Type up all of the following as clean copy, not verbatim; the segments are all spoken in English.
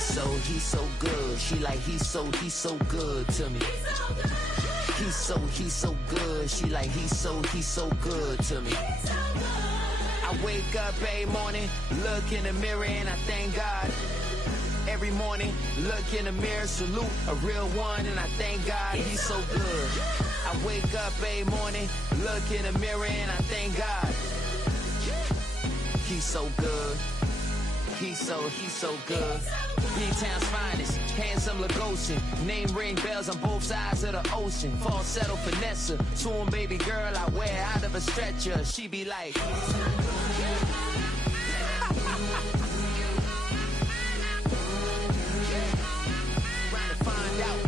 He's so good. She like he's so good to me. He's so good. She like he's so good to me. I wake up every morning, look in the mirror and I thank God. Every morning, look in the mirror, salute a real one and I thank God he's so good. I wake up every morning, look in the mirror and I thank God. He's so good. He's so good. B-Town's finest, handsome Lagosian. Name ring bells on both sides of the ocean. Falsetto finesse, swoon baby girl I wear out of a stretcher. She be like find out.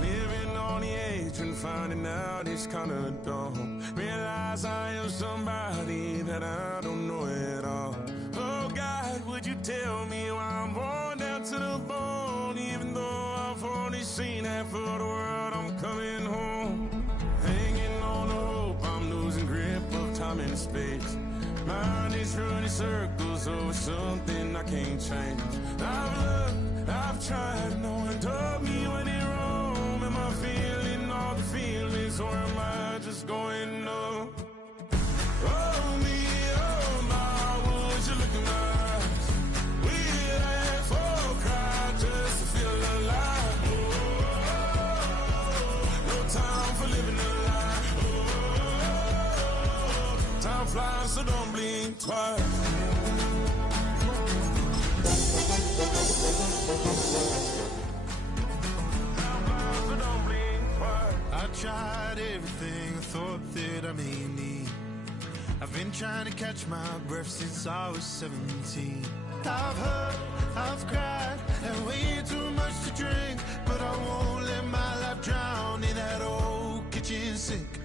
Living on the edge and finding out it's kinda dumb. Realize I am somebody that I don't know at all. Oh God, would you tell me why I'm worn down to the bone? Even though I've only seen half of the world, I'm coming home. Hanging on the hope, I'm losing grip of time and space. Mind is running circles over something I can't change. I've looked, I've tried, no one told me when it wrong. Am I feeling all the feelings or am I just going numb? Oh me, oh my, would you look in my eyes? We laugh or cry just to feel alive. Oh, no time for living a lie. Oh, time flies, so don't blink twice. I tried everything I thought that I may need. I've been trying to catch my breath since I was 17. I've hurt, I've cried, and way too much to drink. But I won't let my life drown in that old kitchen sink.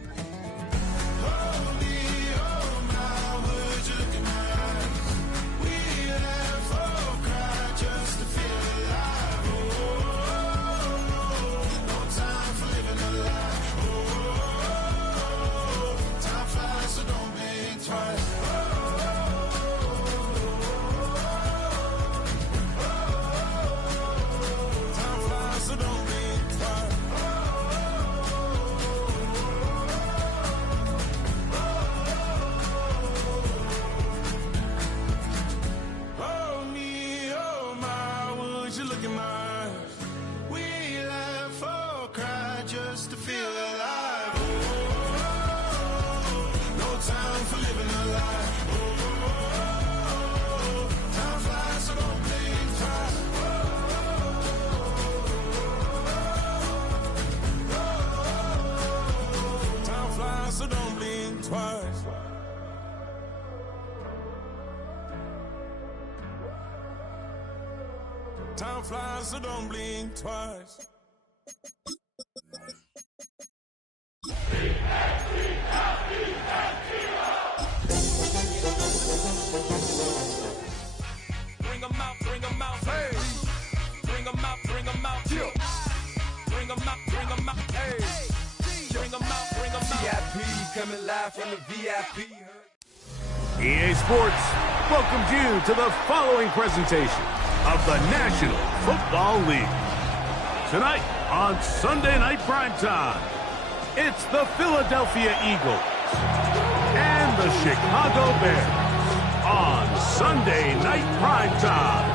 Oh me, oh my, would you look in my eyes? We laugh or cry just to feel alive. Oh, no time for living a lie. Time flies, so don't blink twice. Time flies, so don't blink twice. Oh me, oh my, would you look in my eyes? We laugh or cry just to feel alive. No time for living a lie. Time flies, so don't blink twice. Time flies, so don't blink twice. Time flies, so don't blink twice. Bring 'em out, hey. Bring 'em out, bring 'em out. Bring 'em out, bring 'em out, hey. Bring 'em out, bring 'em out. VIP coming live from the VIP. EA Sports welcomes you to the following presentation of the National Football League. Tonight on Sunday Night Primetime, it's the Philadelphia Eagles and the Chicago Bears on Sunday Night Primetime.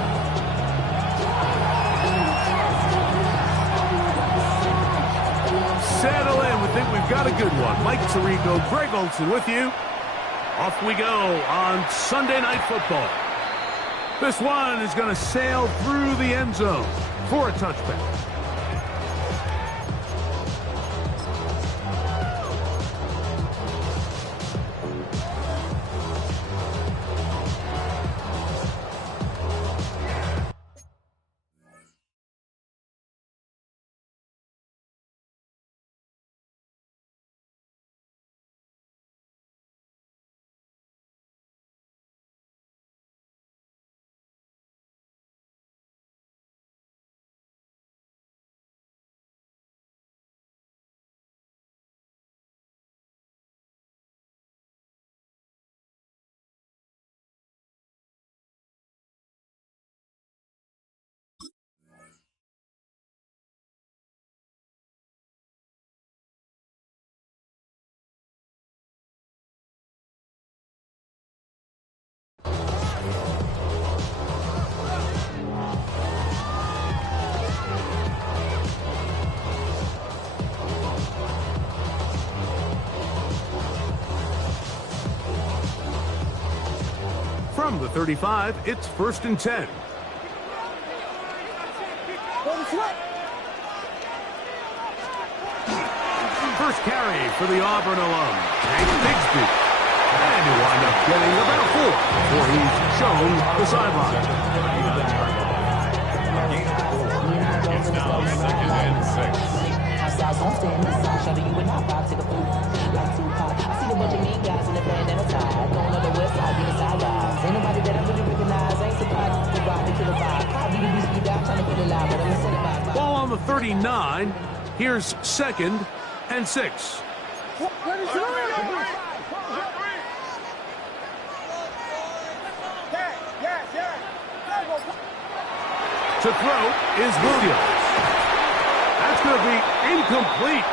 Settle in, we think we've got a good one. Mike Tirico, Greg Olson with you. Off we go on Sunday Night Football. This one is going to sail through the end zone for a touchback. From the 35, it's 1st and 10. First carry for the Auburn alum, Tank Bigsby. And he'll wind up getting about 4 before he's shown the sideline. It's now 2nd and 6. Don't stand in the side, show you and I vibe to the food. Like Tupac, I see a bunch of mean guys in the band and a tie. Going on the west side, get a side rise. Ain't nobody that I really recognize. Ain't surprised to ride to kill a vibe. I'll be the beast you got, trying to put it live, but I'm gonna set it by. Ball on the 39. Here's 2nd and 6. To throw is Williams. That's going to be incomplete.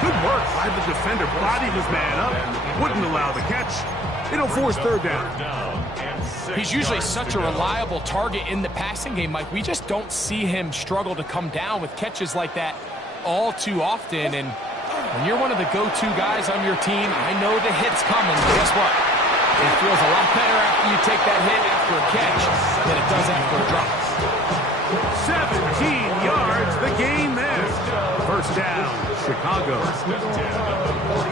Good work by the defender. Bodied his man up. Wouldn't allow the catch. It'll force 3rd down. He's usually such a reliable target in the passing game, Mike. We just don't see him struggle to come down with catches like that all too often. And when you're one of the go-to guys on your team, I know the hit's coming, but guess what? It feels a lot better after you take that hit after a catch than it does after a drop. 17 yards, the gain there. 1st down, Chicago.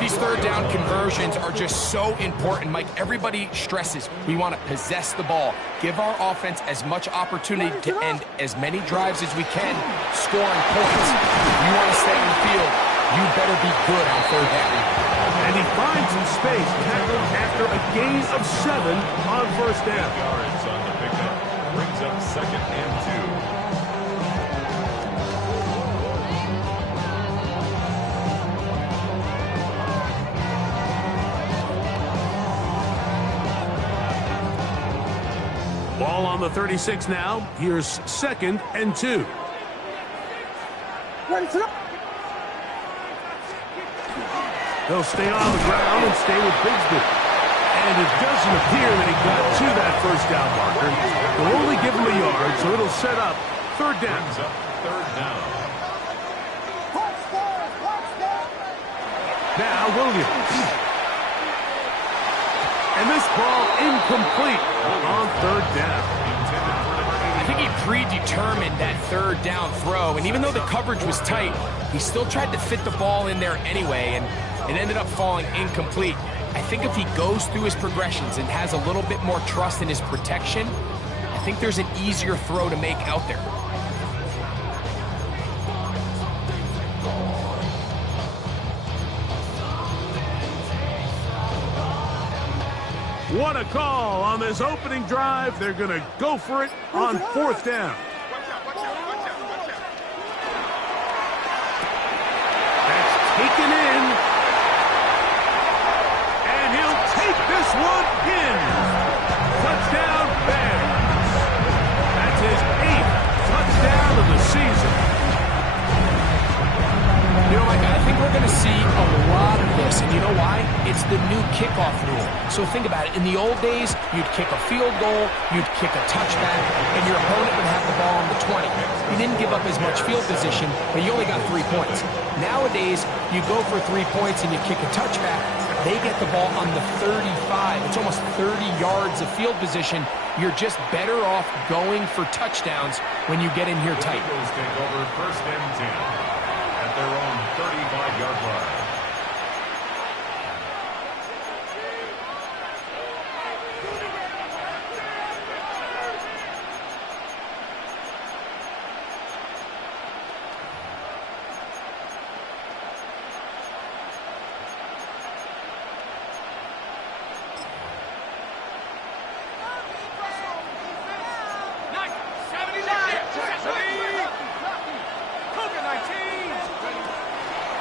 These 3rd down conversions are just so important, Mike. Everybody stresses we want to possess the ball, give our offense as much opportunity to end as many drives as we can, scoring points. If you want to stay on the field, you better be good on 3rd down. And he finds some space tackled after a gain of 7 on 1st down. Yards on the pickup brings up 2nd and 2. Ball on the 36 now. Here's 2nd and 2. They'll stay on the ground and stay with Bigsby. And it doesn't appear that he got to that 1st down marker. They'll only give him a yard, so it'll set up 3rd down. Now Williams. And this ball incomplete on 3rd down. I think he predetermined that 3rd down throw, and even though the coverage was tight, he still tried to fit the ball in there anyway, and it ended up falling incomplete. I think if he goes through his progressions and has a little bit more trust in his protection, I think there's an easier throw to make out there. What a call on this opening drive. They're going to go for it on 4th down. That's taken in. And he'll take this one in. Touchdown, Bears. That's his 8th touchdown of the season. You know, Mike, I think we're going to see a lot of this, and you know why? It's the new kickoff rule. So think about it. In the old days, you'd kick a field goal, you'd kick a touchback, and your opponent would have the ball on the 20. You didn't give up as much field position, but you only got 3 points. Nowadays, you go for 3 points and you kick a touchback. They get the ball on the 35. It's almost 30 yards of field position. You're just better off going for touchdowns when you get in here tight. Eagles take over 1st and 10 at their own 35-yard line.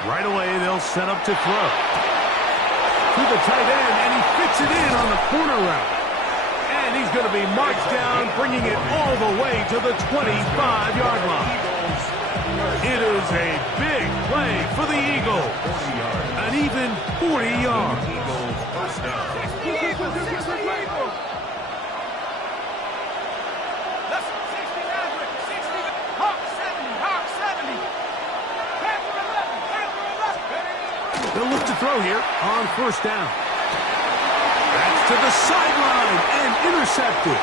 Right away, they'll set up to throw. To the tight end, and he fits it in on the corner route. And he's going to be marched down, bringing it all the way to the 25-yard line. It is a big play for the Eagles. An even 40 yards. First down. They'll look to throw here on 1st down. That's to the sideline, and intercepted.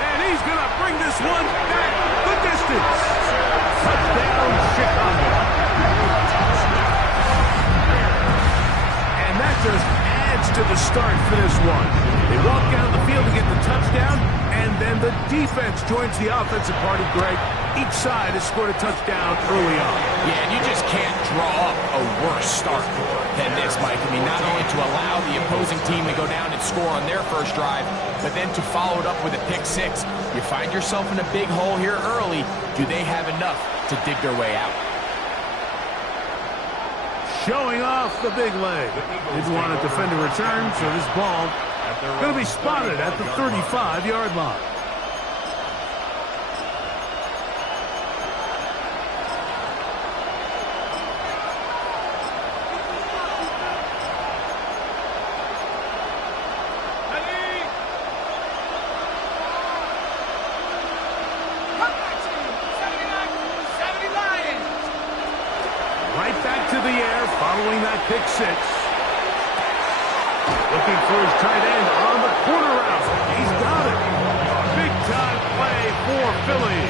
And he's going to bring this one back the distance. Touchdown, Chicago. And that just adds to the start for this one. They walk down the field to get the touchdown, and then the defense joins the offensive party, Greg. Each side has scored a touchdown early on. Yeah, and you just can't draw up a worse start than this, Mike. I mean, not only to allow the opposing team to go down and score on their first drive, but then to follow it up with a pick six. You find yourself in a big hole here early. Do they have enough to dig their way out? Showing off the big leg. Didn't want to defend a return, so this ball going to be spotted at the 35-yard line. Right back to the air following that pick six. Looking for his tight end on the corner route. He's got it. Big time play for Philly.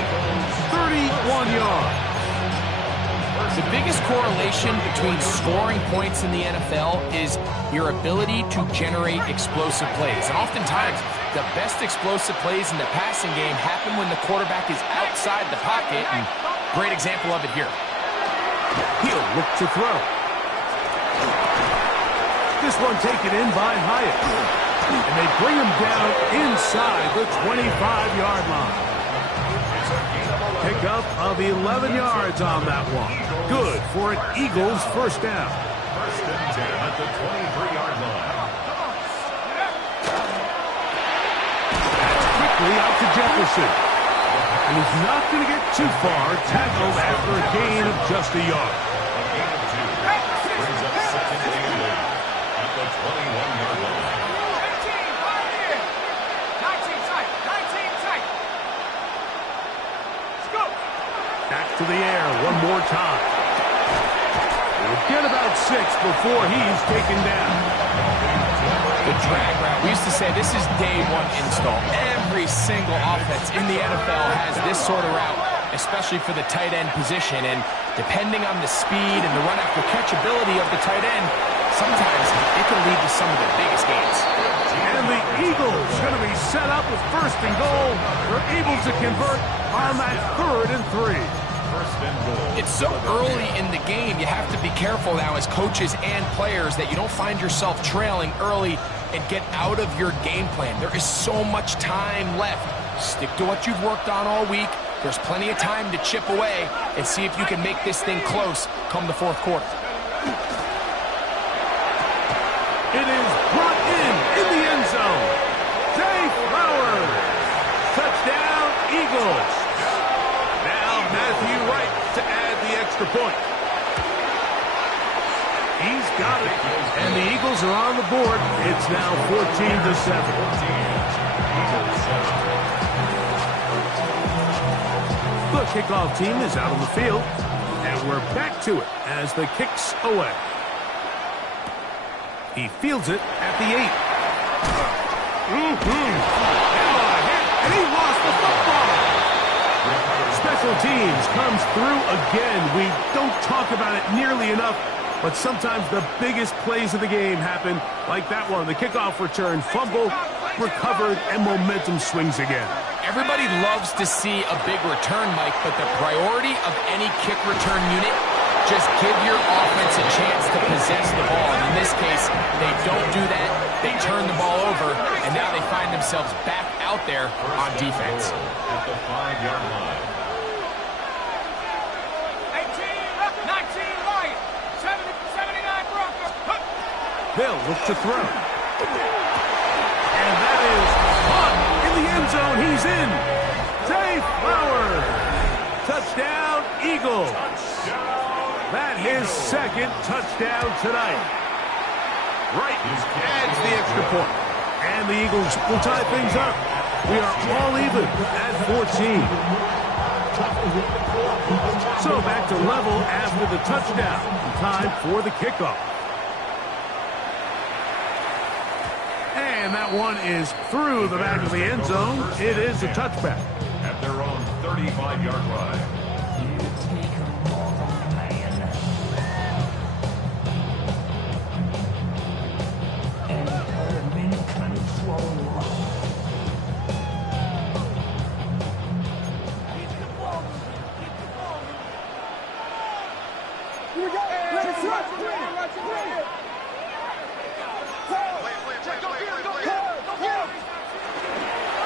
31 yards. The biggest correlation between scoring points in the NFL is your ability to generate explosive plays. And oftentimes, the best explosive plays in the passing game happen when the quarterback is outside the pocket. And great example of it here. He'll look to throw. This one taken in by Hyatt. And they bring him down inside the 25-yard line. Pickup of 11 yards on that one. Good for an Eagles first down. First and 10 at the 23-yard line. That's quickly out to Jefferson. And he's not going to get too far, tackled after a gain of just a yard. A gain of 2 brings up second and 8 at the 21-yard line. 19 tight. Let's go. Back to the air one more time. He'll get about 6 before he's taken down. The drag route. We used to say this is day one install. Every single offense in the NFL has this sort of route, especially for the tight end position. And depending on the speed and the run after catch ability of the tight end, sometimes it can lead to some of the biggest gains. And the Eagles going to be set up with first and goal. They're able to convert on that 3rd and 3. First and goal. It's so early in the game, you have to be careful now as coaches and players that you don't find yourself trailing early and get out of your game plan. There is so much time left. Stick to what you've worked on all week. There's plenty of time to chip away and see if you can make this thing close come the 4th quarter. It is brought in the end zone. Zay Flowers. Touchdown, Eagles. Now Matthew Wright to add the extra point. He's got it. And the Eagles are on the board. It's now 14-7. The kickoff team is out on the field. And we're back to it as the kick's away. He fields it at the 8. Now a hit, and he lost the football. Special teams comes through again. We don't talk about it nearly enough, but sometimes the biggest plays of the game happen like that one. The kickoff return, fumble, recovered, and momentum swings again. Everybody loves to see a big return, Mike, but the priority of any kick return unit, just give your offense a chance to possess the ball. And in this case, they don't do that. They turn the ball over, and now they find themselves back out there on defense. At the 5-yard line. 19 Lions. 79 Broncos. They'll look to throw. And that is caught in the end zone. He's in. Zay Flowers. Touchdown, Eagles. That his 2nd touchdown tonight. Wright adds the extra point. And the Eagles will tie things up. We are all even at 14. So back to level after the touchdown. Time for the kickoff. And that one is through the back of the end zone. It is a touchback. At their own 35-yard line.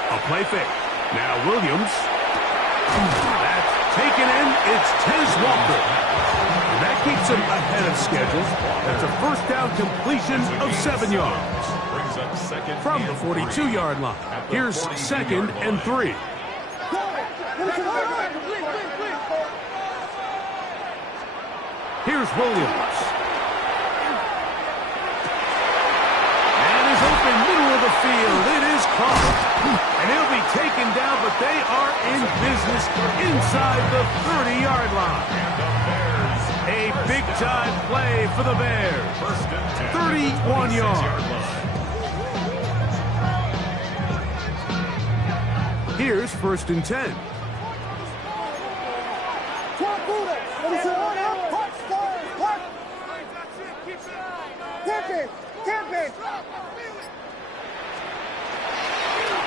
A play fake. Now Williams. That's taken in. It's Tez Walker. And that keeps him ahead of schedule. That's a first down completion of 7 yards. Brings up second From the 42-yard line. Here's 2nd and 3. Here's Williams. And is open middle of the field. It is caught. And he'll be taken down, but they are in business inside the 30-yard line. A big-time play for the Bears. 31 yards. Here's 1st and 10.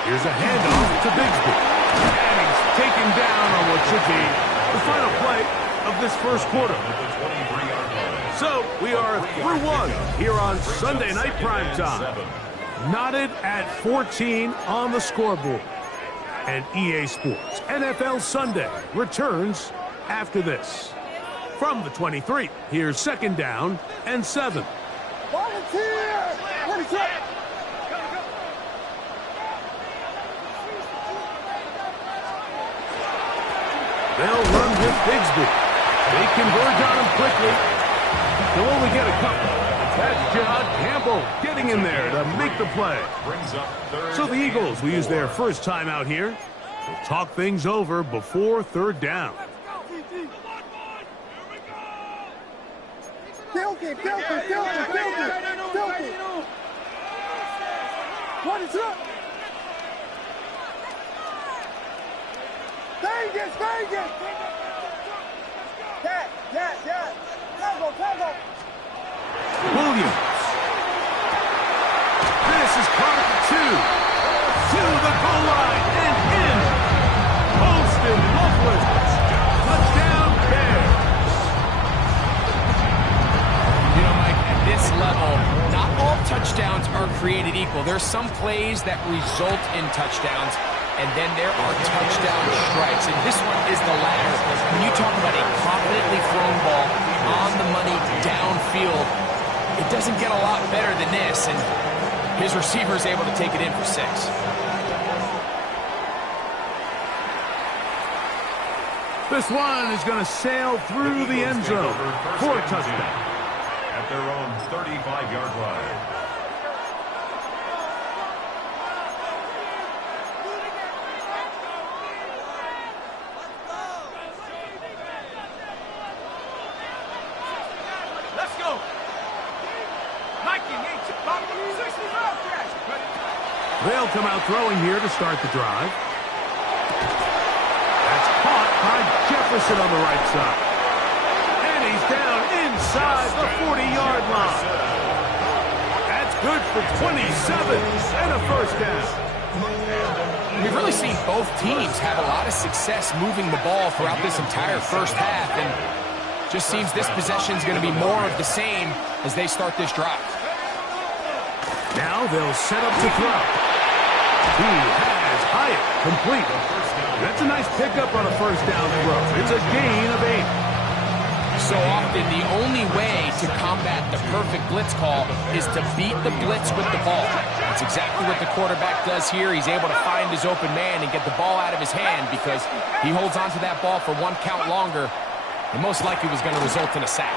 Here's a handoff to Bigsby. And he's taken down on what should be the final play of this first quarter. So we are through one here on Sunday Night Primetime. Knotted at 14 on the scoreboard. And EA Sports NFL Sunday returns after this. From the 23, here's 2nd down and 7. They'll run with Bigsby. They converge on him quickly. They'll only get a couple. That's John Campbell getting in there to make the play. So the Eagles will use their first time out here. They'll talk things over before 3rd down. Williams. This is Clark 2. To the goal line and in. Poston Loveland. Touchdown Bears. You know, Mike, at this level, not all touchdowns are created equal. There's some plays that result in touchdowns, and then there are touchdown strikes, and this one is the latter. When you talk about a confidently thrown ball on the money downfield, it doesn't get a lot better than this, and his receiver is able to take it in for 6. This one is going to sail through the end zone for a touchdown. At their own 35-yard line. They'll come out throwing here to start the drive. That's caught by Jefferson on the right side. And he's down inside the 40-yard line. That's good for 27 and a first down. We've really seen both teams have a lot of success moving the ball throughout this entire first half, and just seems this possession is going to be more of the same as they start this drive. Now they'll set up to throw. He has Hyatt complete. That's a nice pickup on a first down throw. It's a gain of 8. So often, the only way to combat the perfect blitz call is to beat the blitz with the ball. That's exactly what the quarterback does here. He's able to find his open man and get the ball out of his hand because he holds onto that ball for 1 count longer, and most likely was going to result in a sack.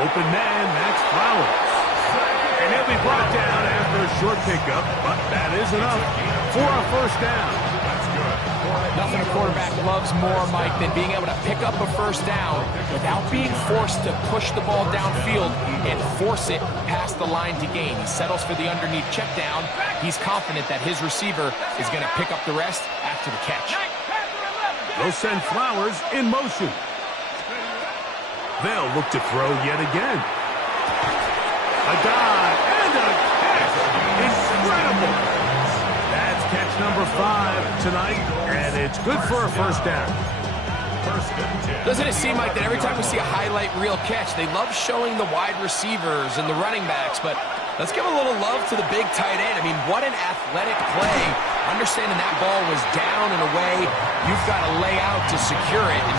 Open man, Max Flowers. And he'll be brought down after a short pickup, but that is enough for a first down. That's good. Nothing a quarterback loves more, Mike, than being able to pick up a first down without being forced to push the ball downfield and force it past the line to gain. He settles for the underneath check down. He's confident that his receiver is going to pick up the rest after the catch. They'll send Flowers in motion. They'll look to throw yet again. A dive and a catch. Incredible. That's catch number 5 tonight, and it's good for a first down. Doesn't it seem like that every time we see a highlight reel catch, they love showing the wide receivers and the running backs, but let's give a little love to the big tight end. I mean, what an athletic play. Understanding that ball was down and away, you've got to lay out to secure it. And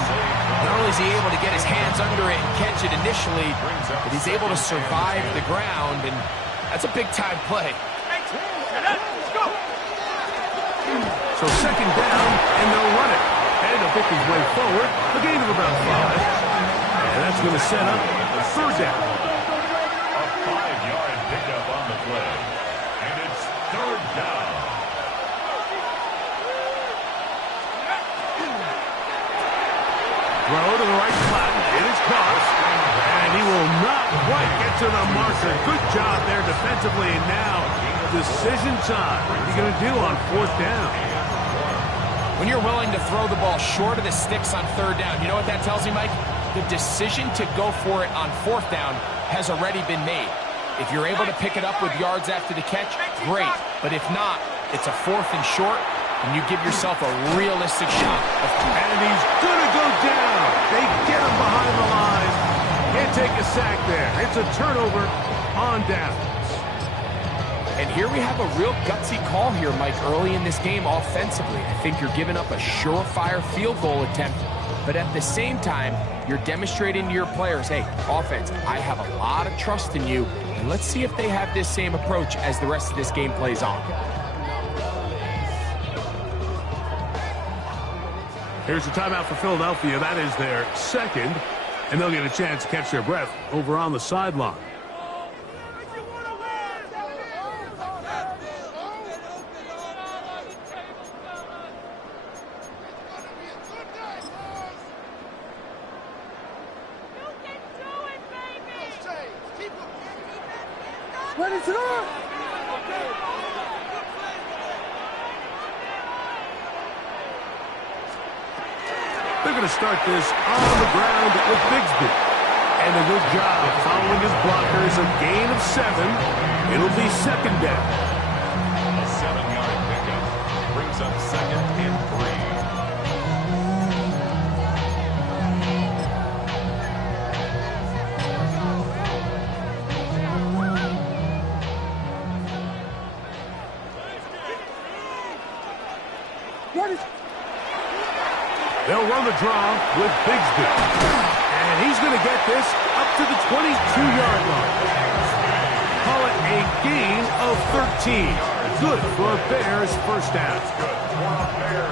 not only is he able to get his hands under it and catch it initially, but he's able to survive the ground, and that's a big-time play. So second down, and they'll run it. And he'll pick his way forward, a gain of about 5. And that's going to set up a third down. A 5-yard pickup on the play. And it's third down. Throw to the right flat. It is caught. And he will not quite get to the marker. Good job there defensively. And now, decision time. What are you going to do on fourth down? When you're willing to throw the ball short of the sticks on third down, you know what that tells me, Mike? The decision to go for it on fourth down has already been made. If you're able to pick it up with yards after the catch, great. But if not, it's a fourth and short, and you give yourself a realistic shot. And he's going to go down. They get him behind the line. Can't take a sack there. It's a turnover on down. And here we have a real gutsy call here, Mike, early in this game offensively. I think you're giving up a surefire field goal attempt, but at the same time, you're demonstrating to your players, hey, offense, I have a lot of trust in you, and let's see if they have this same approach as the rest of this game plays on. Here's a timeout for Philadelphia. That is their second, and they'll get a chance to catch their breath over on the sideline. They're going to start this on the ground with Bigsby. And a good job following his blockers. A gain of 7. It'll be second down. A 7-yard pickup brings up second and 3. They'll run the draw with Bigsby. And he's going to get this up to the 22-yard line. Call it a gain of 13. Good for a Bears first down.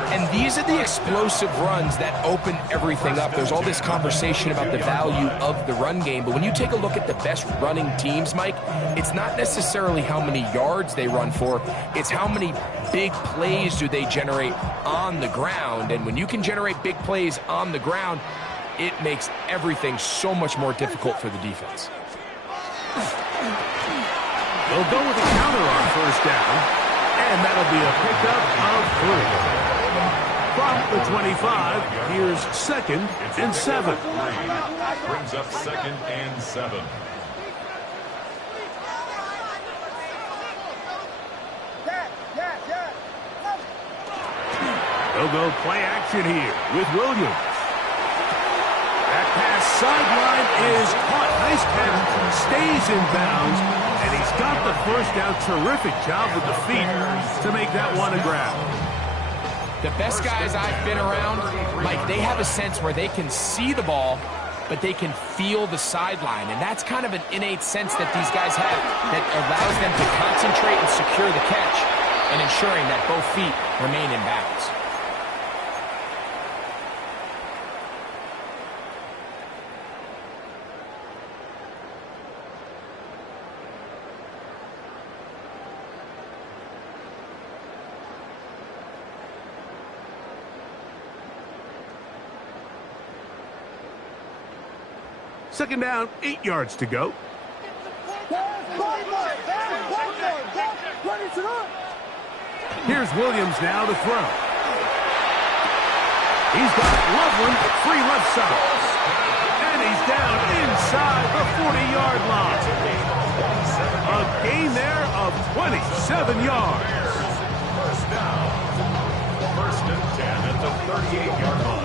And these are the explosive runs that open everything up. There's all this conversation about the value of the run game, but when you take a look at the best running teams, Mike, it's not necessarily how many yards they run for, it's how many big plays do they generate on the ground. And when you can generate big plays on the ground, it makes everything so much more difficult for the defense. They'll go with a counter on first down, and that'll be a pickup of 3. From the 25, here's second and 7. Brings up second and 7. They'll go play action here with Williams. That pass sideline is caught. Nice catch. Stays in bounds, and he's got the first down. Terrific job with the feet to make that one a grab. The best guys I've been around, Mike, they have a sense where they can see the ball, but they can feel the sideline. And that's kind of an innate sense that these guys have that allows them to concentrate and secure the catch and ensuring that both feet remain in bounds. Second down, 8 yards to go. Here's Williams now to throw. He's got Loveland free left side. And he's down inside the 40-yard line. A gain there of 27 yards. First down. First and 10 at the 38-yard line.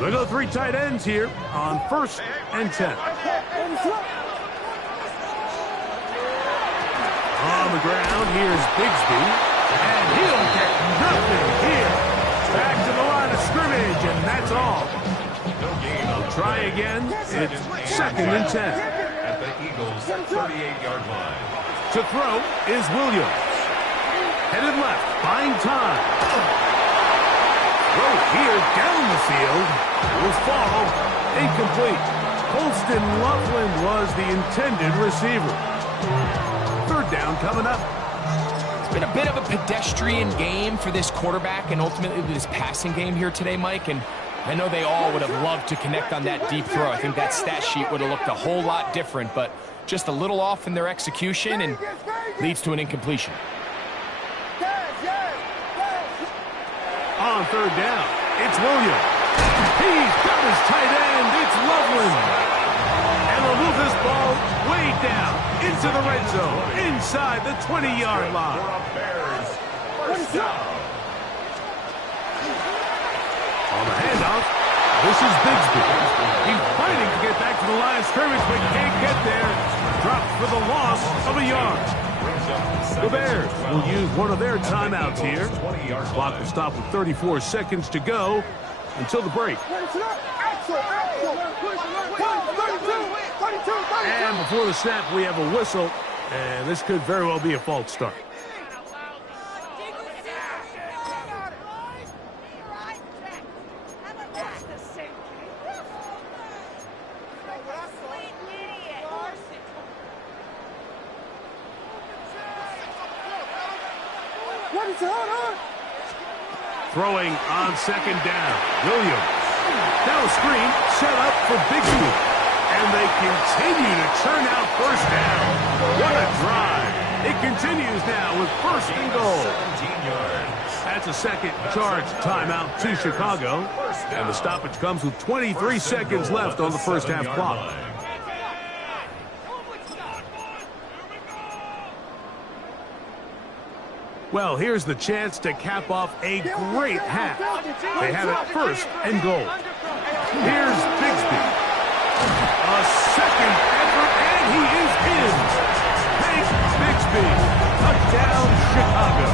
They go 3 tight ends here on first and 10. On the ground, here's Bigsby. And he'll get nothing here. Back to the line of scrimmage, and that's all. No gain on Try again. It's second and 10. at the Eagles' 38-yard line. To throw is Williams. Headed left, buying time. Throw here down the field. Will fall. Incomplete. Colston Loveland was the intended receiver. Third down coming up. It's been a bit of a pedestrian game for this quarterback and ultimately this passing game here today, Mike. And I know they all would have loved to connect on that deep throw. I think that stat sheet would have looked a whole lot different, but just a little off in their execution and leads to an incompletion. On third down, it's Williams. He's got his tight end. It's Loveland. And they'll move this ball way down into the red zone, inside the 20-yard line. Bears. First down. On the handoff, this is Bigsby. He's fighting to get back to the line of scrimmage, but can't get there. Dropped for the loss of a yard. The Bears will use one of their timeouts here. Clock will stop with 34 seconds to go until the break. And before the snap, we have a whistle, and this could very well be a false start. Throwing on second down, Williams. Now a screen set up for Bigsby. And they continue to churn out first down. What a drive. It continues now with first and goal. 17 yards. That's a second charge timeout to Chicago. And the stoppage comes with 23 seconds left on the first half clock. Well, here's the chance to cap off a great half. They have it first and goal. Here's Bigsby. A second effort, and he is in. Hank Bigsby, touchdown Chicago.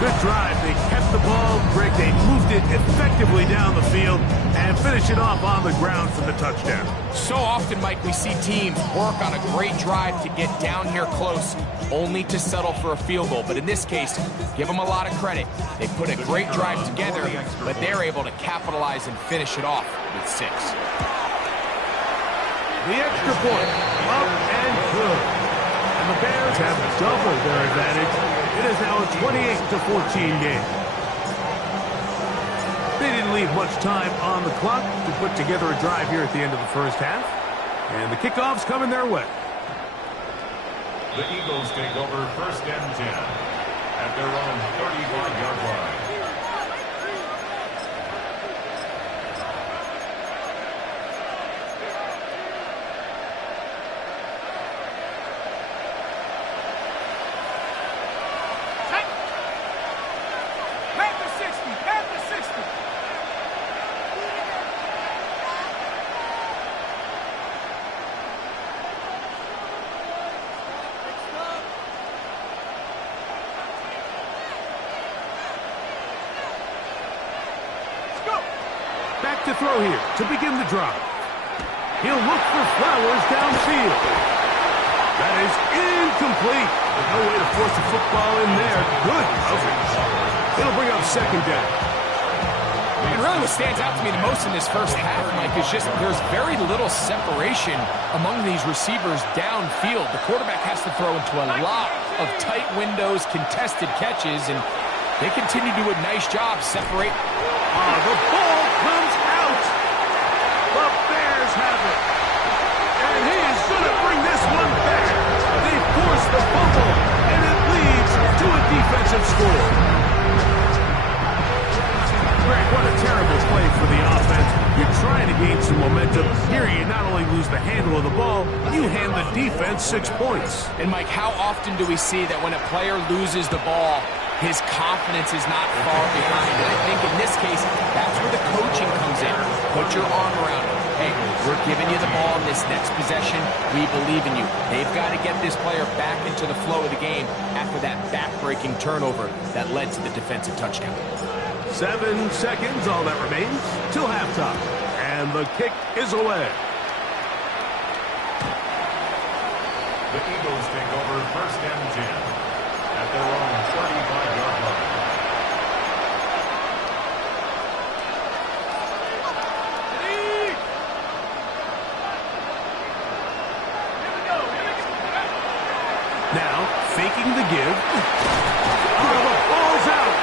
Good drive. They kept the ball. Greg, they moved it effectively down the field and finish it off on the ground for the touchdown. So often, Mike, we see teams work on a great drive to get down here close, only to settle for a field goal. But in this case, give them a lot of credit. They put a great drive together, but they're able to capitalize and finish it off with 6. The extra point, up and good. And the Bears have doubled their advantage. It is now a 28-14 game. They didn't leave much time on the clock to put together a drive here at the end of the first half. And the kickoff's coming their way. The Eagles take over first and 10 at their own 31-yard line. Back to throw here to begin the drive. He'll look for Flowers downfield. That is incomplete. No way to force the football in there. Good coverage. It'll bring up second down. And really what stands out to me the most in this first half, Mike, is just there's very little separation among these receivers downfield. The quarterback has to throw into a lot of tight windows, contested catches, and they continue to do a nice job separate. The ball comes out. The Bears have it. And he is going to bring this one back. They force the fumble, and it leads to a defensive score. Greg, what a terrible play for the offense. You're trying to gain some momentum. Here you not only lose the handle of the ball, you hand the defense 6 points. And Mike, how often do we see that when a player loses the ball, his confidence is not far behind? And I think in this case, that's where the coaching comes in. Put your arm around him. Hey, we're giving you the ball in this next possession. We believe in you. They've got to get this player back into the flow of the game after that back-breaking turnover that led to the defensive touchdown. 7 seconds, all that remains, till halftime. And the kick is away. The Eagles take over 1st and 10 at their own 35-yard line. Now, faking the give. Oh, the ball's out.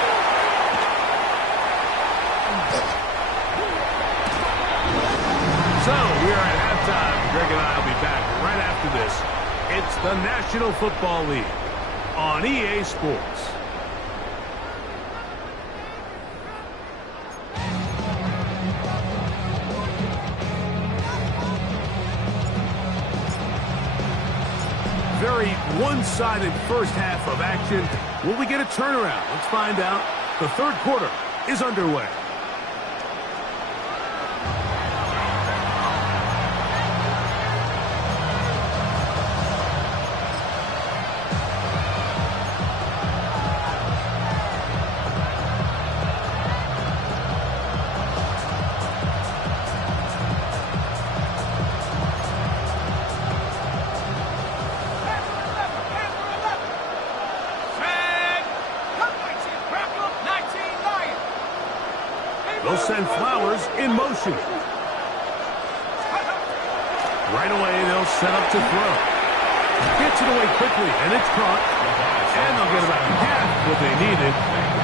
So, we are at halftime. Greg and I will be back right after this. It's the National Football League on EA Sports. Very one-sided first half of action. Will we get a turnaround? Let's find out. The third quarter is underway. They'll send Flowers in motion. Right away, they'll set up to throw. Gets it away quickly, and it's caught. And they'll get about half what they needed.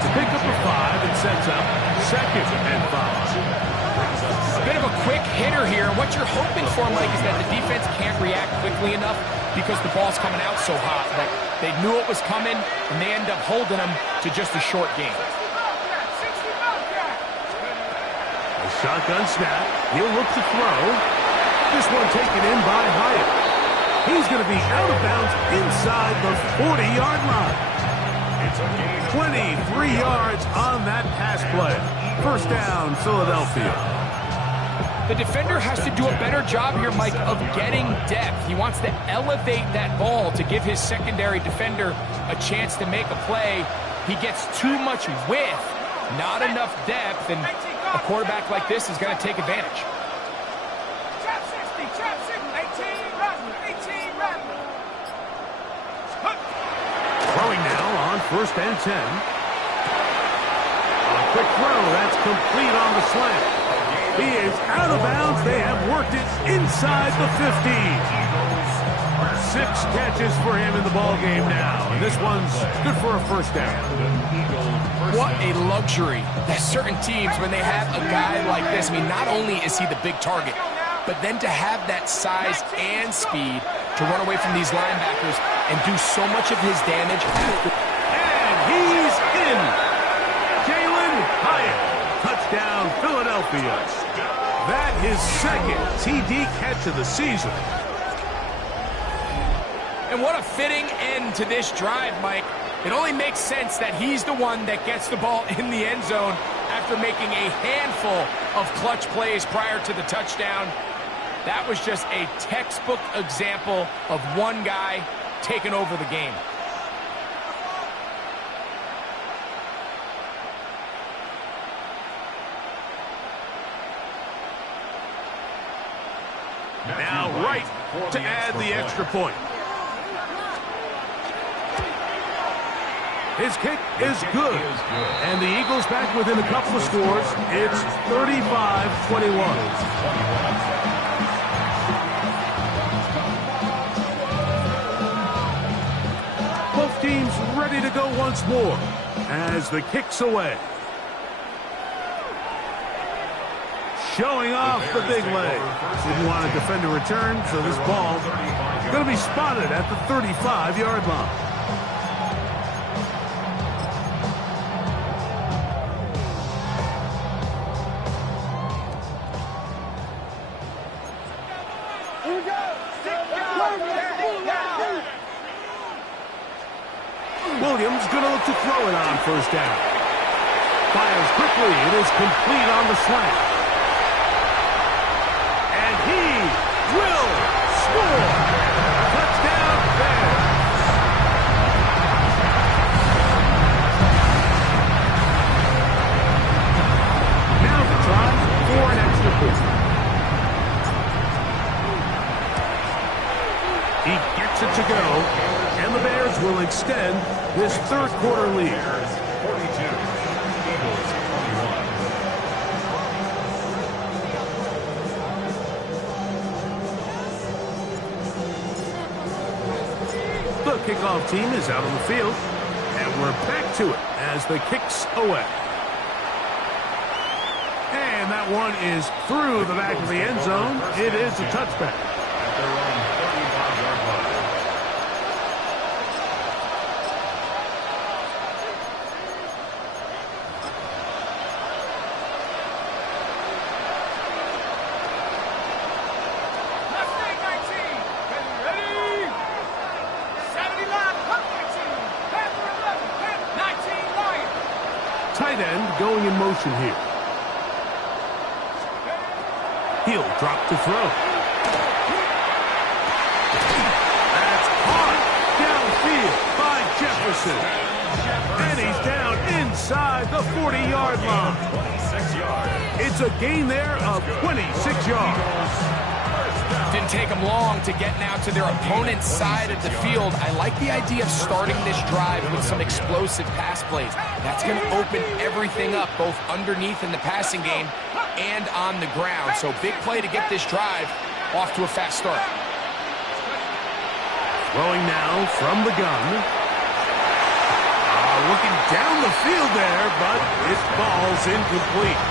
It's a pickup of 5 and sets up 2nd and 5. A bit of a quick hitter here. What you're hoping for, Mike, is that the defense can't react quickly enough because the ball's coming out so hot that they knew it was coming, and they end up holding them to just a short game. Shotgun snap. He'll look to throw. This one taken in by Hyatt. He's going to be out of bounds inside the 40-yard line. It's a gain 23 yards on that pass play. First down, Philadelphia. The defender has to do a better job here, Mike, of getting depth. He wants to elevate that ball to give his secondary defender a chance to make a play. He gets too much width, not enough depth, and a quarterback like this is going to take advantage. Trap 60, 18, run. Throwing now on 1st and 10. A quick throw, that's complete on the slant. He is out of bounds. They have worked it inside the 15. 6 catches for him in the ball game now, and this one's good for a first down. What a luxury that certain teams, when they have a guy like this, I mean, not only is he the big target, but then to have that size and speed to run away from these linebackers and do so much of his damage. And he's in. Jalin Hyatt, touchdown Philadelphia. That his 2nd TD catch of the season. And what a fitting end to this drive, Mike. It only makes sense that he's the one that gets the ball in the end zone after making a handful of clutch plays prior to the touchdown. That was just a textbook example of one guy taking over the game. Now right to add the extra point. His kick is good. And the Eagles back within a couple of scores. It's 35-21. Both teams ready to go once more as the kick's away. Showing off the big leg. Didn't want to defend a return, so this ball is going to be spotted at the 35-yard line. Williams going to look to throw it on first down. Fires quickly. It is complete on the slant. And he will score. Touchdown Bears. Now the try for an extra point. He gets it to go, and the Bears will extend this third quarter lead. 42, Eagles 21. The kickoff team is out on the field, and we're back to it as the kick's away. And that one is through the back of the end zone. It is a touchback. At their own 35-yard line. Tight end going in motion here. He'll drop to throw. That's caught downfield by Jefferson. And he's down inside the 40-yard line. 26 yards. It's a gain there of 26 yards. Didn't take them long to get now to their opponent's side of the field. I like the idea of starting this drive with some explosive pass plays. That's going to open everything up, both underneath in the passing game and on the ground. So big play to get this drive off to a fast start. Throwing now from the gun. Looking down the field there, but this ball's incomplete.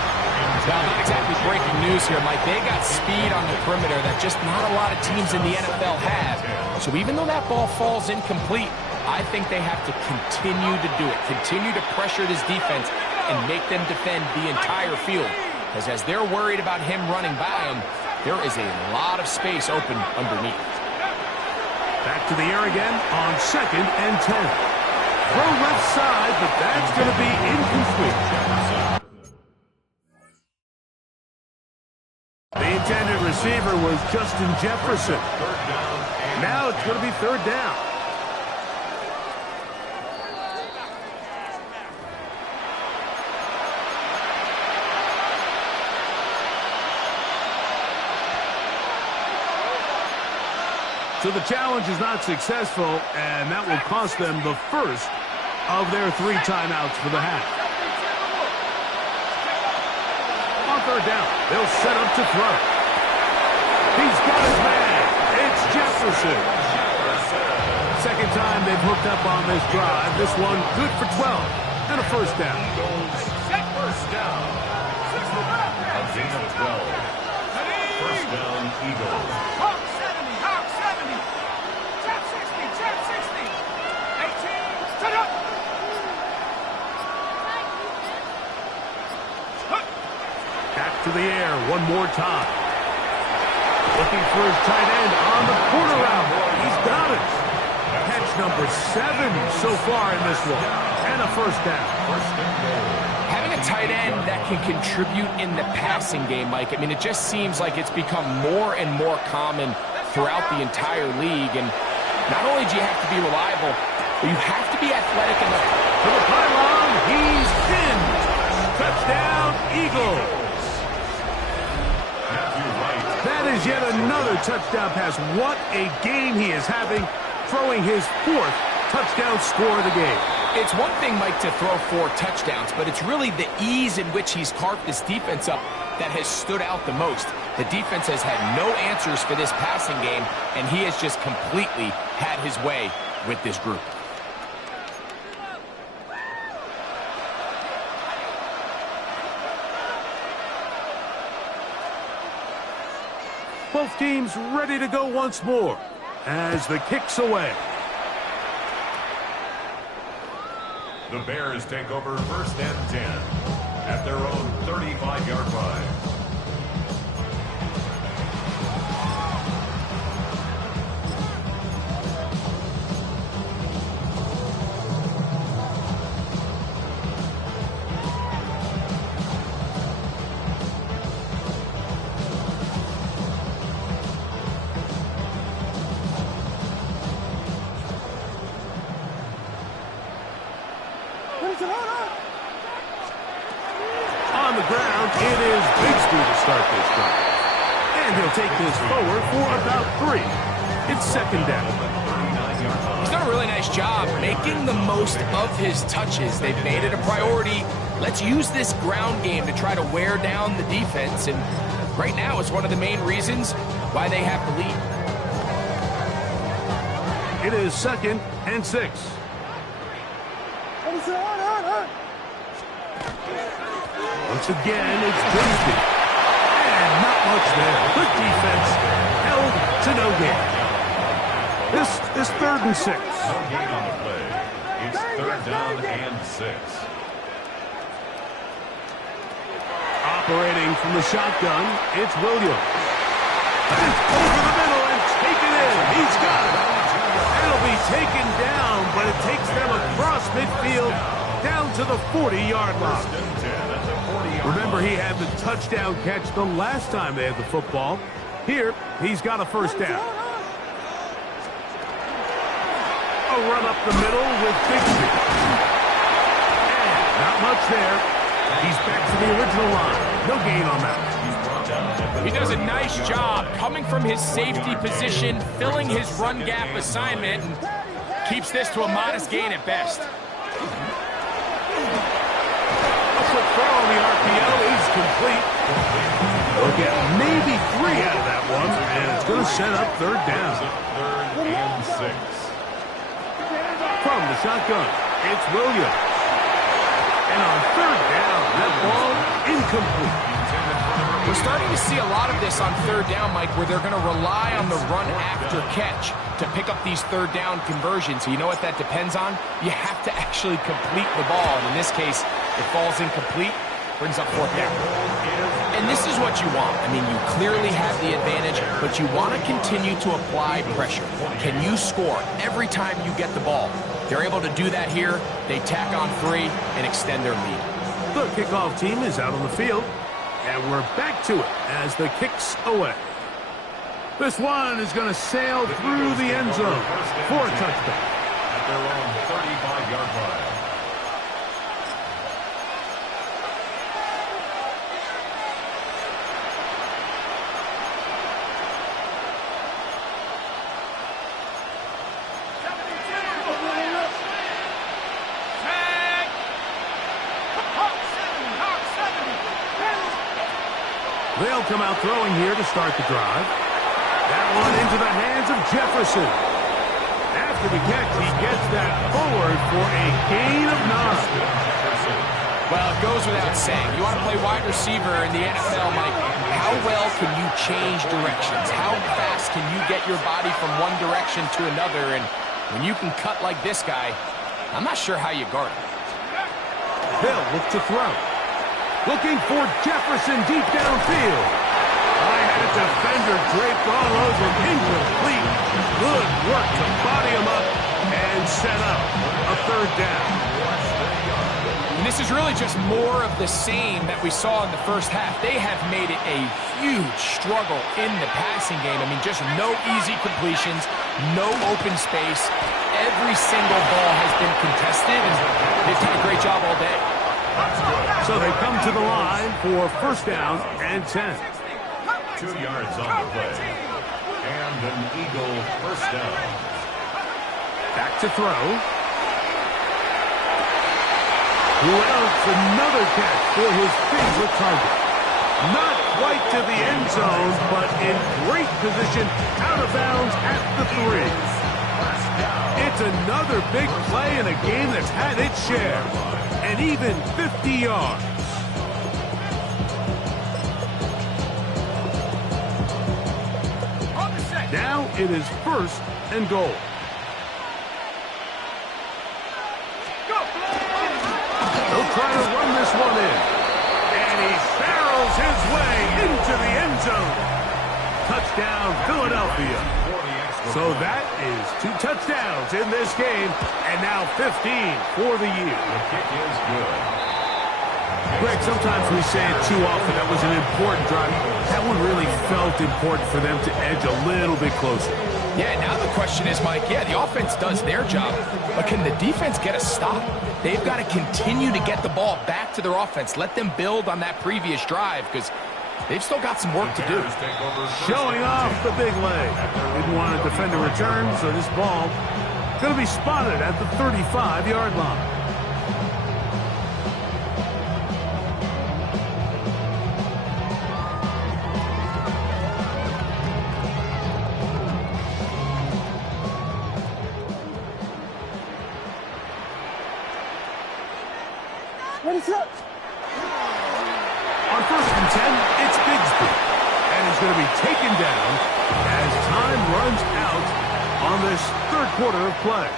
Well, not exactly breaking news here, Mike. They got speed on the perimeter that just not a lot of teams in the NFL have. So even though that ball falls incomplete, I think they have to continue to do it. Continue to pressure this defense and make them defend the entire field. Because as they're worried about him running by them, there is a lot of space open underneath. Back to the air again on 2nd and 10. Throw left side, but that's going to be incomplete. The intended receiver was Justin Jefferson. Now it's going to be third down. So the challenge is not successful, and that will cost them the first of their 3 timeouts for the half. On third down, they'll set up to throw. He's got his man. It's Jefferson. Second time they've hooked up on this drive. This one good for 12 and a first down. First down. A gain of 12. First down, Eagles. Hawk 70, Hawk 70. Trap 60, trap 60. 18, set up. Back to the air one more time. Looking for his tight end on the corner route. He's got it. Catch number 7 so far in this one. And a first down. Having a tight end that can contribute in the passing game, Mike, I mean, it just seems like it's become more and more common throughout the entire league. And not only do you have to be reliable, but you have to be athletic enough. To the pylon, he's in. Touchdown, Eagles. That is yet another touchdown pass. What a game he is having, throwing his 4th touchdown score of the game. It's one thing, Mike, to throw 4 touchdowns, but it's really the ease in which he's carved this defense up that has stood out the most. The defense has had no answers for this passing game, and he has just completely had his way with this group. Both teams ready to go once more as the kick's away. The Bears take over 1st and 10 at their own 35-yard line. On the ground, it is Bigsby to start this drive. And he'll take this forward for about 3. It's 2nd down. He's done a really nice job making the most of his touches. They've made it a priority. Let's use this ground game to try to wear down the defense. And right now, it's one of the main reasons why they have the lead. It is 2nd and 6. Once again, it's Bigsby. And not much there. Good defense. Held to no gain. This is 3rd and 6. No gain on the play. It's 3rd down and 6. Operating from the shotgun, it's Williams. It's over the middle and taken in. He's got it. It'll be taken down, but it takes them across midfield down to the 40-yard line. Remember, he had the touchdown catch the last time they had the football. Here, he's got a 1st down. A run up the middle with Bigsby. And not much there. He's back to the original line. No gain on that. He does a nice job coming from his safety position, filling his run gap assignment, and keeps this to a modest gain at best. Quick throw on the RPO. He's complete. We'll get maybe 3 out of that one, and it's going to set up 3rd down. 3rd and 6. From the shotgun, it's Williams. And on 3rd down, that ball incomplete. We're starting to see a lot of this on 3rd down, Mike, where they're going to rely on the run after catch to pick up these 3rd down conversions. You know what that depends on? You have to actually complete the ball. And in this case, it falls incomplete, brings up 4th down. And this is what you want. I mean, you clearly have the advantage, but you want to continue to apply pressure. Can you score every time you get the ball? They're able to do that here. They tack on 3 and extend their lead. The kickoff team is out on the field, and we're back to it as the kick's away. This one is going to sail through the end zone for a touchdown. At their own 35-yard line. They'll come out throwing here to start the drive. That one into the hands of Jefferson. After the catch, he gets that forward for a gain of 9. Well, it goes without saying. You want to play wide receiver in the NFL, Mike. How well can you change directions? How fast can you get your body from one direction to another? And when you can cut like this guy, I'm not sure how you guard him. Bill look to throw. Looking for Jefferson deep downfield. I had a defender draped all over, incomplete. Good work to body him up and set up a 3rd down. And this is really just more of the same that we saw in the first half. They have made it a huge struggle in the passing game. I mean, just no easy completions, no open space. Every single ball has been contested, and they've done a great job all day. So they come to the line for 1st down and 10. 2 yards on the play. And an Eagle 1st down. Back to throw. Who else? Another catch for his favorite target. Not quite to the end zone, but in great position out of bounds at the 3. It's another big play in a game that's had its share. And even 50 yards. Now it is 1st and goal. He'll try to run this one in. And he barrels his way into the end zone. Touchdown, Philadelphia. So that is 2 touchdowns in this game. And now 15 for the year. The kick is good. Greg, sometimes we say it too often. That was an important drive. That one really felt important for them to edge a little bit closer. Yeah, now the question is, Mike, yeah, the offense does their job, but can the defense get a stop? They've got to continue to get the ball back to their offense. Let them build on that previous drive because they've still got some work to do. Showing off the big leg. Didn't want to defend a return, so this ball going to be spotted at the 35-yard line. On 1st and 10, it's Bigsby. And he's going to be taken down as time runs out on this 3rd quarter of play.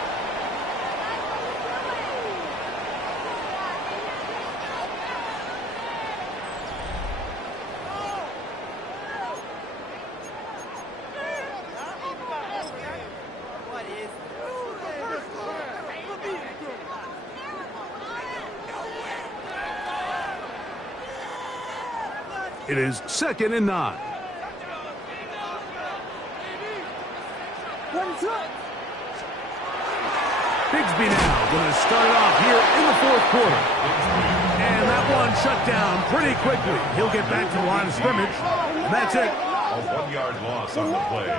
It is 2nd and 9. Bigsby now going to start off here in the 4th quarter. And that one shut down pretty quickly. He'll get back to the line of scrimmage. And that's it. A 1-yard loss on the play.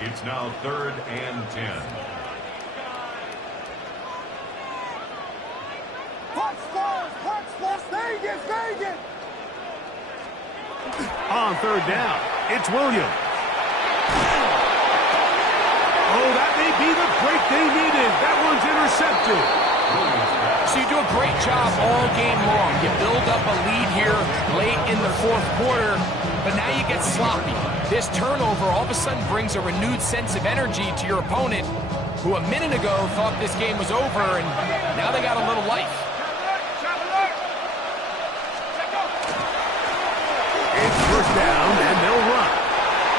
It's now 3rd and 10. Vegas! On 3rd down, it's Williams. Oh, that may be the break they needed. That one's intercepted. So you do a great job all game long. You build up a lead here late in the 4th quarter, but now you get sloppy. This turnover all of a sudden brings a renewed sense of energy to your opponent, who a minute ago thought this game was over, and now they got a little life. It's 1st down, and they'll run.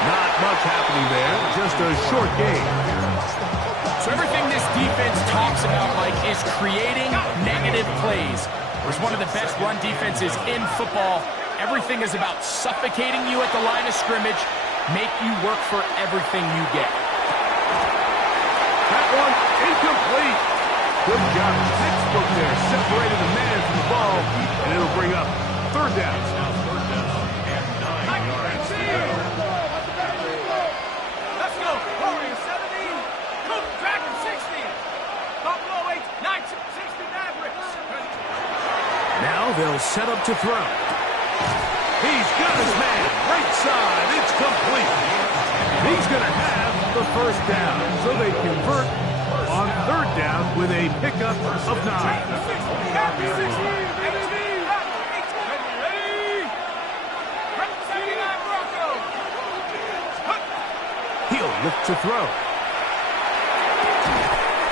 Not much happening there, just a short game. So everything this defense talks about, Mike, is creating negative plays. It's one of the best run defenses in football. Everything is about suffocating you at the line of scrimmage, make you work for everything you get. That one incomplete. Good job. Textbook there. Separated the man from the ball, and it'll bring up 3rd down. Now 3rd down and 9 yards to go. Let's go. Warriors 17. Cook Dragon 60. Buffalo 8. 960 Mavericks. Now they'll set up to throw. He's got his man. Right side. It's complete. He's going to have the 1st down. So they convert on 3rd down with a pickup of 9. He'll look to throw.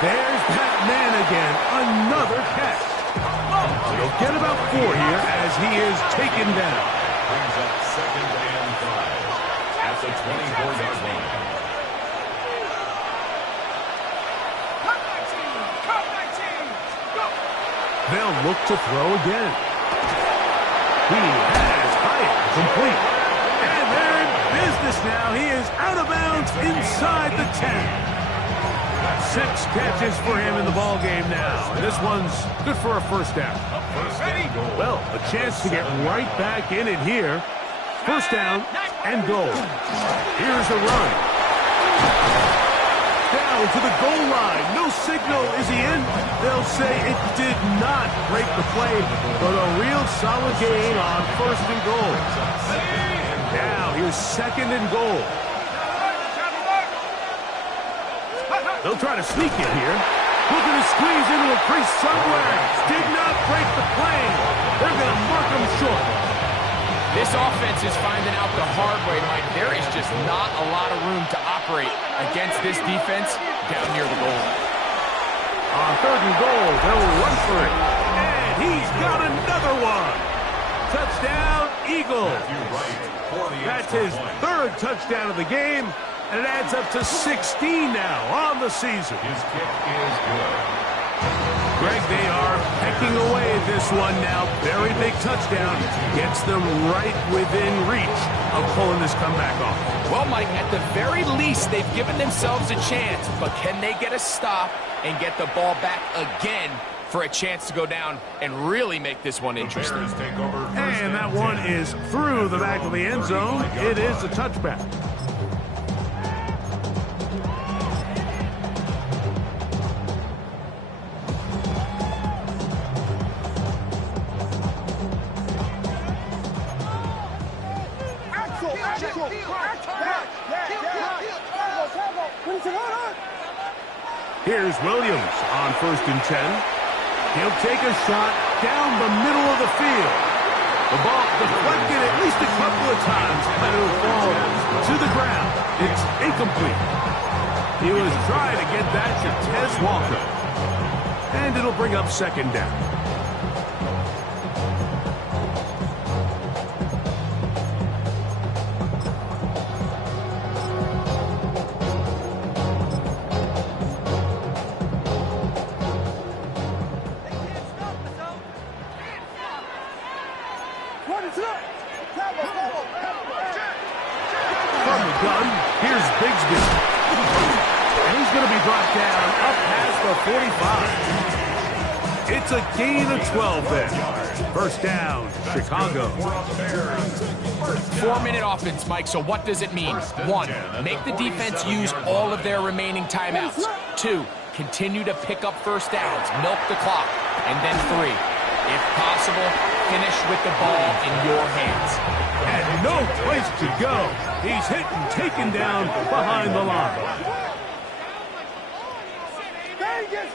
There's Pat Man again. Another catch. He'll get about 4 here as he is taken down. Brings up 2nd and 5 at the 24-yard line. They'll look to throw again. He has Hyatt complete. And they're in business now. He is out of bounds inside the 10. 6 catches for him in the ball game now. And this one's good for a 1st down. Well, a chance to get right back in it here. 1st down and goal. Here's a run. Down now to the goal line. No signal. Is he in? They'll say it did not break the play, but a real solid gain on first and goal. Now here's second and goal. They'll try to sneak it here. Looking to squeeze into a crease somewhere. Did not break the play. They're going to mark him short. This offense is finding out the hard way, Mike. There is just not a lot of room to operate against this defense down near the goal line. On third and goal, they'll run for it. And he's got another one. Touchdown, Eagles. That's his third touchdown of the game. And it adds up to 16 now on the season. His kick is good. Greg, they are pecking away at this one now. Very big touchdown. Gets them right within reach of pulling this comeback off. Well, Mike, at the very least, they've given themselves a chance. But can they get a stop and get the ball back again for a chance to go down and really make this one interesting? And that one is through the back of the end zone. It is a touchback. Here's Williams on first and 10. He'll take a shot down the middle of the field. The ball deflected at least a couple of times, and it'll fall to the ground. It's incomplete. He was trying to get that to Tez Walker. And it'll bring up second down. From the gun, here's Bigsby. And he's going to be brought down up past the 45. It's a gain of 12 there. First down, Chicago. 4-minute offense, Mike, so what does it mean? 1, make the defense use all of their remaining timeouts. 2, continue to pick up first downs, milk the clock. And then 3, if possible, finish with the ball in your hands. And no place to go. He's hit and taken down behind the line. Vegas!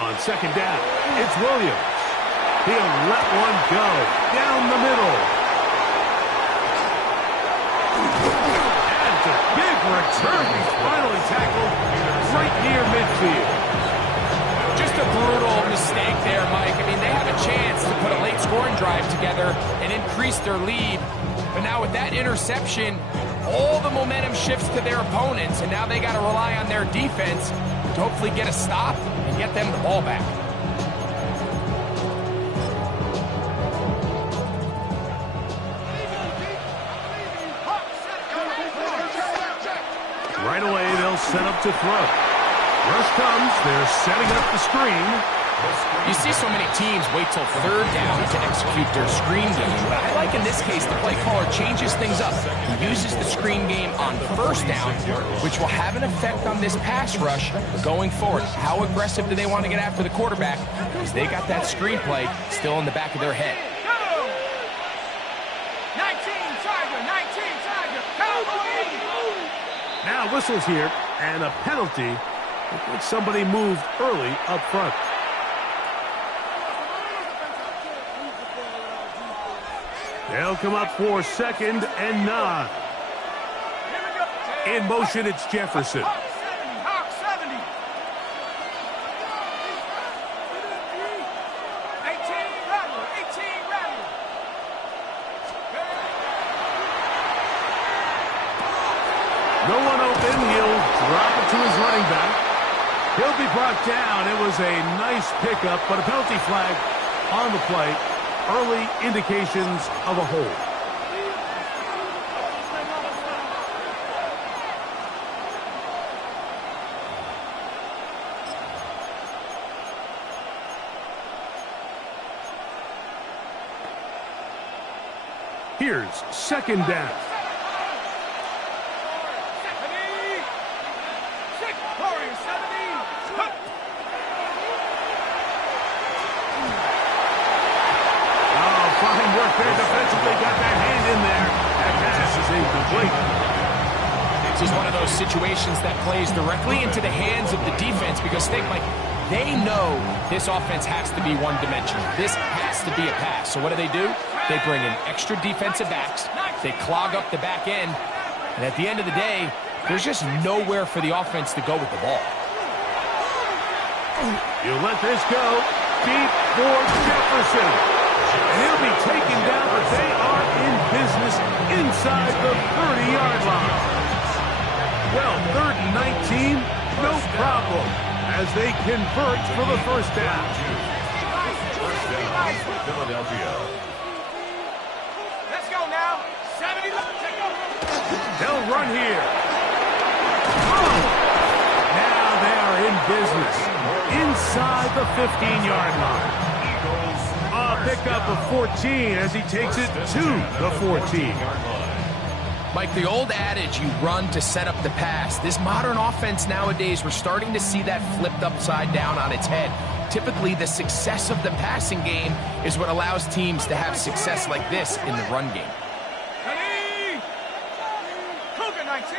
On second down, it's Williams. He'll let one go down the middle. And a big return. He's finally tackled right near midfield. Just a brutal mistake there, Mike. I mean, they have a chance to put a late scoring drive together and increase their lead. But now with that interception, all the momentum shifts to their opponents, and now they got to rely on their defense to hopefully get a stop and get them the ball back. Right away, they'll set up to throw. Rush comes. They're setting up the screen. You see so many teams wait till third down to execute their screen game. But I like in this case the play caller changes things up. He uses the screen game on first down, which will have an effect on this pass rush going forward. How aggressive do they want to get after the quarterback? Because they got that screen play still in the back of their head. 19 Tiger, Cowboys! Now whistles here, and a penalty. Looks like somebody moved early up front. They'll come up for second and 9. In motion, it's Jefferson. Hawk 70. 18 Rattler. No one open. He'll drop it to his running back. He'll be brought down. It was a nice pickup, but a penalty flag on the play. Early indications of a hold. Here's second down. Fine work there defensively. Got that hand in there. That pass is incomplete. This is one of those situations that plays directly into the hands of the defense because think, Mike, they know this offense has to be one-dimensional. This has to be a pass. So what do? They bring in extra defensive backs. They clog up the back end. And at the end of the day, there's just nowhere for the offense to go with the ball. You let this go. Deep for Jefferson. And he'll be taken down, but they are in business inside the 30-yard line. Well, 3rd and 19, no problem, as they convert for the first down. First down for Philadelphia. Let's go now. 70. They'll run here. Oh! Now they are in business inside the 15-yard line. Pickup of 14 as he takes it to the 14. Mike, the old adage, you run to set up the pass. This modern offense nowadays, we're starting to see that flipped upside down on its head. Typically, the success of the passing game is what allows teams to have success like this in the run game. Ready? Cougar 19.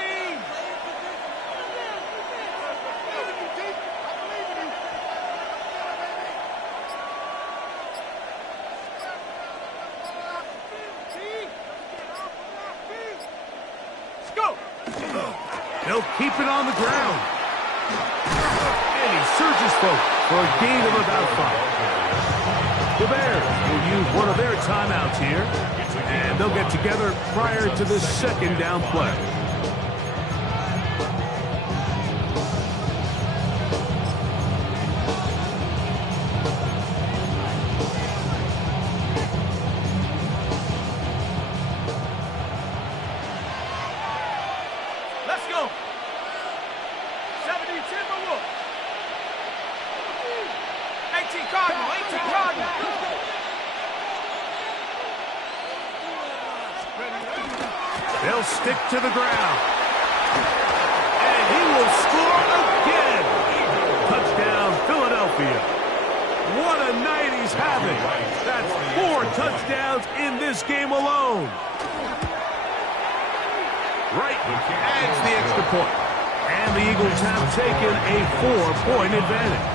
They'll keep it on the ground. And he surges forward for a gain of about 5. The Bears will use one of their timeouts here, and they'll get together prior to the second down play. They'll stick to the ground. And he will score again. Touchdown, Philadelphia. What a night he's having. That's 4 touchdowns in this game alone. Wright adds the extra point. And the Eagles have taken a 4-point advantage.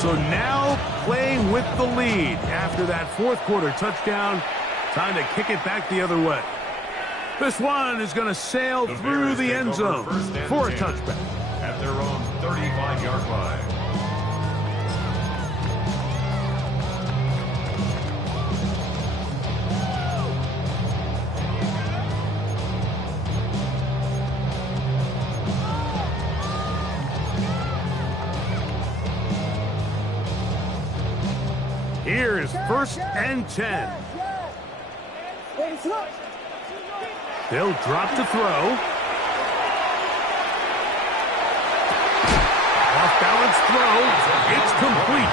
So now playing with the lead after that fourth quarter touchdown. Time to kick it back the other way. This one is going to sail through the end zone for a touchback. At their own 35-yard line. Here's 1st and 10. They'll drop to throw. Off-balance throw. It's complete.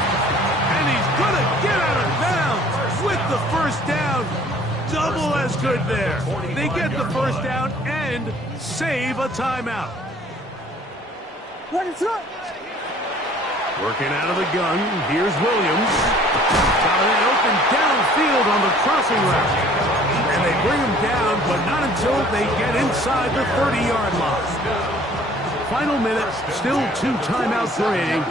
And he's going to get out of bounds with the first down. Double as good there. They get the first down and save a timeout. Working out of the gun, here's Williams. Got an open downfield on the crossing route. And they bring him down, but not until they get inside the 30-yard line. Final minute, still 2 timeouts remaining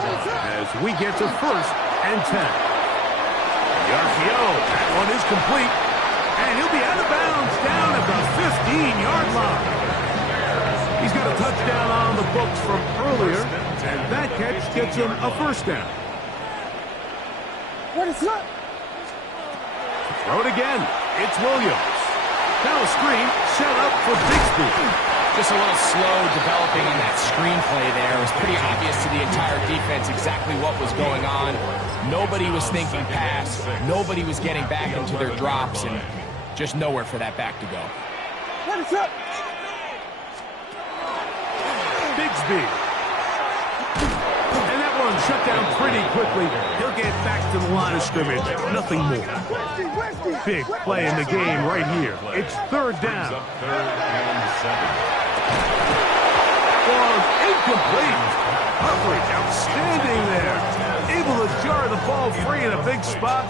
as we get to 1st and 10. The RPO, that one is complete. And he'll be out of bounds down at the 15-yard line. He's got a touchdown on the books from earlier, and that catch gets him a first down. Throw it again. It's Williams. Now a screen set up for Bigsby. Just a little slow developing on that screenplay there. It was pretty obvious to the entire defense exactly what was going on. Nobody was thinking pass. Nobody was getting back into their drops, and just nowhere for that back to go. Bigsby. And that one shut down pretty quickly. He'll get back to the line of scrimmage. Nothing more. Big play in the game right here. It's third down. Third and 7. Ball incomplete. Coverage outstanding there. Able to jar the ball free in a big spot.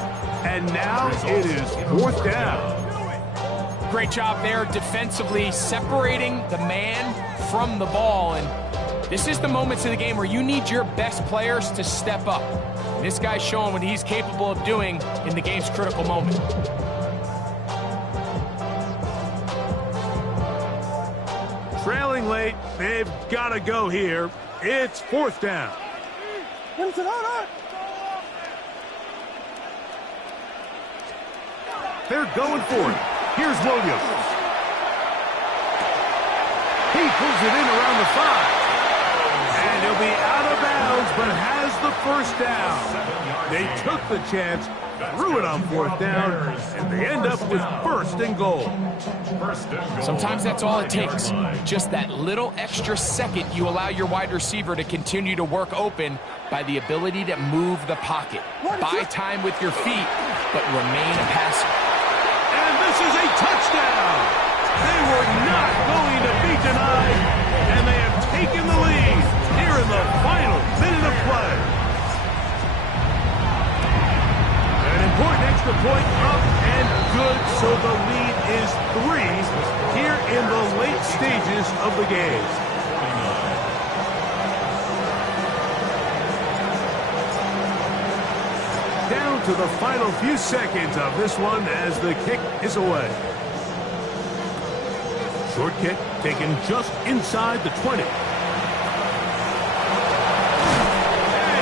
And now it is fourth down. Great job there defensively, separating the man from the ball. And this is the moments of the game where you need your best players to step up. And this guy's showing what he's capable of doing in the game's critical moment. Trailing late, they've got to go here. It's fourth down. They're going for it. Here's Williams. He pulls it in around the 5. And he'll be out of bounds, but has the first down. They took the chance, threw it on fourth down, and they end up with first and goal. Sometimes that's all it takes. Just that little extra second you allow your wide receiver to continue to work open by the ability to move the pocket. Buy time with your feet, but remain a passer. And this is a touchdown. They were not going to be denied, and they have taken the lead here in the final minute of play. An important extra point up and good, so the lead is 3 here in the late stages of the game. Down to the final few seconds of this one as the kick is away. Short kick taken just inside the 20. And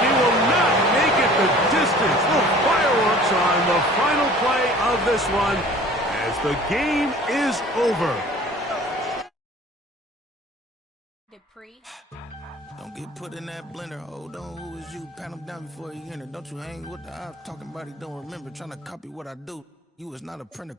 he will not make it the distance. Little fireworks on the final play of this one as the game is over. Don't get put in that blender. Hold on, who is you? Pat him down before he enter. Don't you hang with the ops talking about he don't remember. Trying to copy what I do. You is not a printer.